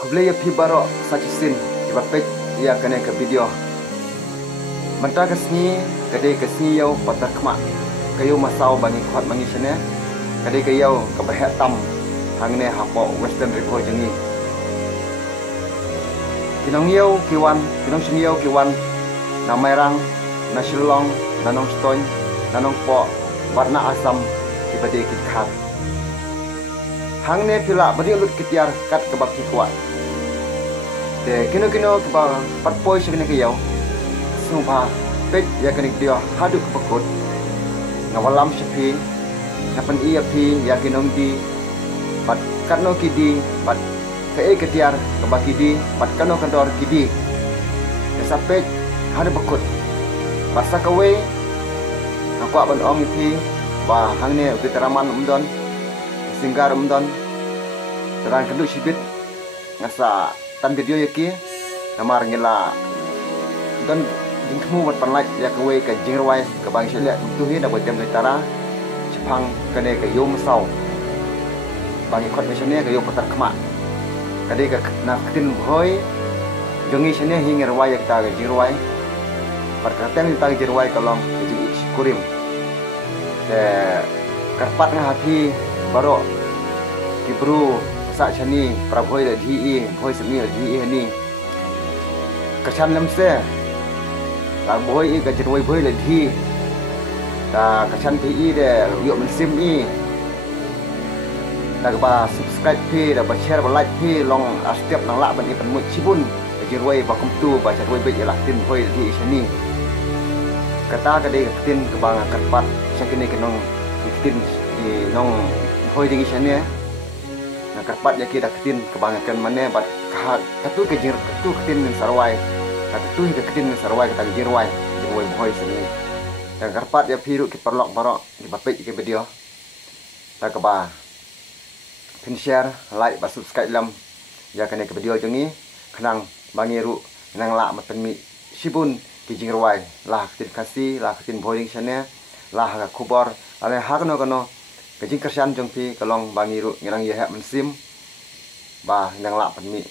Kublaya pi baro sajisin ibapek ia kena ke video. Mentah kesni kadai kesni yau patar kemak kayu masau bangi kuat bangi sene kadai kayau kebahet tam hangne hapo western record jengi. Kinong yau kiwan kinong sing yau kiwan na merang na shilong na nong stoin na nong po warna asam ibadai kikhat. Hangne pila badi ulut kitiar kat kebab kuat. De kino kebab patpoi sing ne kayau. Sumpah pek ya kenik dia haduk kepekut ngawalam sepi napan iya pi ya kinong di pat kano kidi pat ke ketiar kebaki di pat kano kantor kidi sampai haduk pekut basa kawe aku aban ong pi ba hangne utaraman umdon singgar umdon terang keduk sibit ngasa tan video yaki namar ngila dan kamu buat penlaj ya kewe ke jingrawai ke bang syelek tu hi dah buat jam utara Jepang kene ke yom sau bang ikut misalnya ke yom petar kemak kade ke nak tin boy jongi sene hi ngerwai kita ke jingrawai perkataan kita ke jingrawai kalong ke jing kurim de karpat ngahati baro kibru sak chani prabhoi de di boy semi di ni kesan lemse ta boy ka jeroi boy le thi ta kasan pi de yo men sim i ta ba subscribe pi da ba share ba like pi long step nang la ban i pan mu chibun jeroi ba kum tu ba jeroi be la tin boy thi isani kata ka de tin ka bang karpat sakine ke nong tin di nong boy ding isani na karpat ya ki da tin ka bang kan mane ba ka tu ke jir tu tin sarwai kata tu ke ketin sarwai kata jirwai boy sini dan karpat ya piru ki perlok barok di bapek ke video tak ba pin share like ba subscribe lam ya kene ke video jengi kenang bangiru kenang la maten mi sibun ki jirwai lah ketin kasih lah ketin boring sana lah ka kubor ale hakno kono ke jing kersan jong pi kalong bangiru ngirang ye hak mensim ba nang la pen mi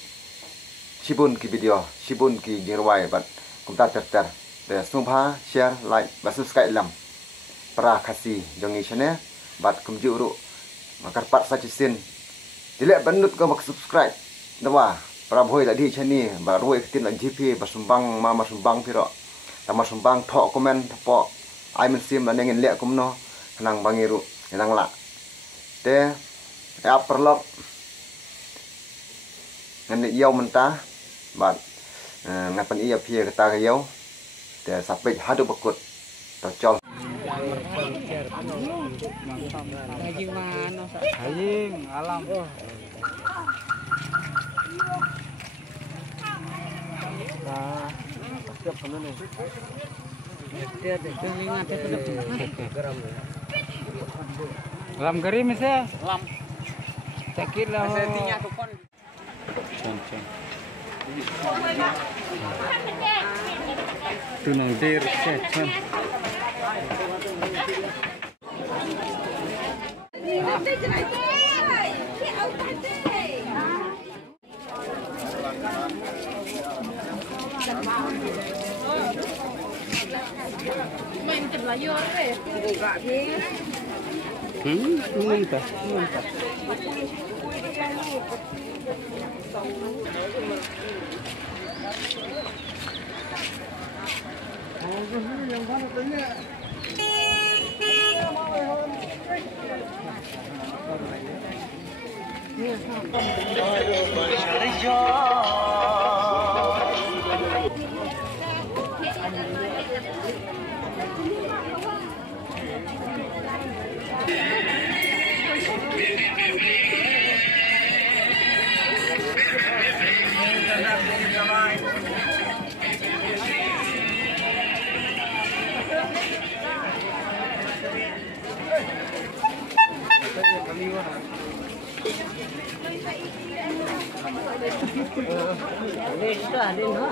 sibun ki video sibun ki jirwai bat kumta ter de sumpah share like ba subscribe lam para kasih jongi channel bat kumjuru makar pat sajisin dilek bandut ko bak subscribe dawa para boy la di chani ba ruai tin lan gp ba sumbang mama sumbang piro tama sumbang tho komen po ai men sim lan ngin lek kumno nang bangiru nang la de ya perlok ngan yau mentah bat ngapan iya pia kata kayau dia sampai hadu bekut tocol Hajing mana hajing alam siap kena nih dia telinga tertutup lam garim saya lam sakit lah setinya tukon tu nang dir secon main terlayu deh buka dia muntah Sudah din ha.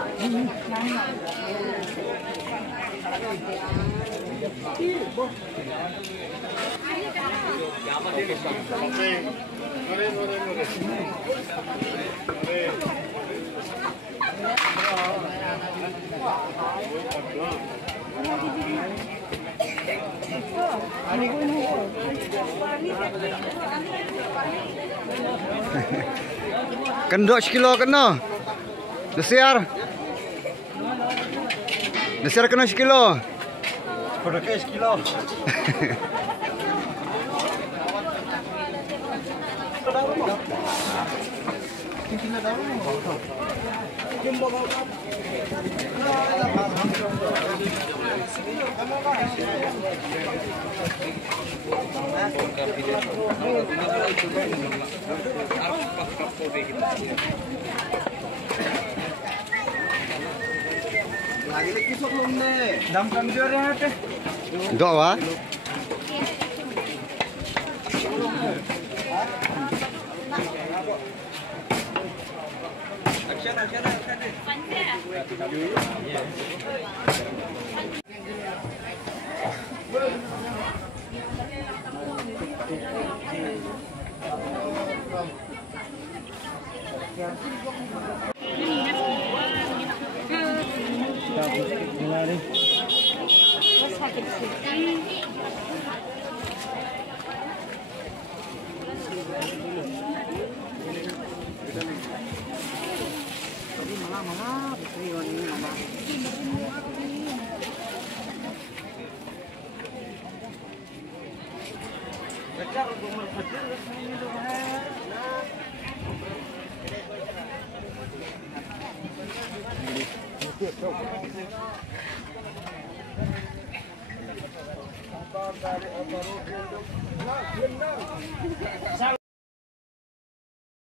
Kendok sekilo kena. Desiar. Desiar kena sekilo. Kodoknya sekilo. Lagi sebelum nih. Dam kamjor ya teh. Dok wa.